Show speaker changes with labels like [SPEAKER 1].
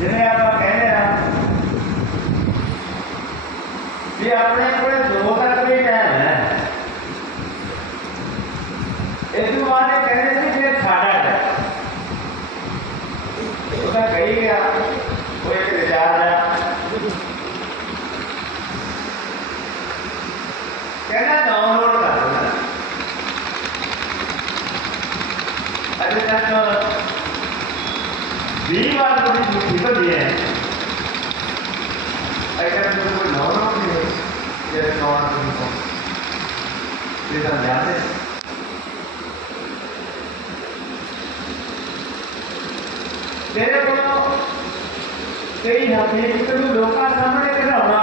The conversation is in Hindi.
[SPEAKER 1] જેને આપણે કહે જે આપણે આપણે જોતા કરી રહ્યા હે એટલું માટે કહે છે કે ખાડા છે બધા કહી ગયા કોઈ कहना डाउनलोड कर देना अरे तो बीवी बात बड़ी झूठी तो दी है। अगर तुम कोई डाउनलोड नहीं है। ये कौन तुम को ये तो ध्यान दे तेरे को तेरी हकीकत लोग सामने तेरा होना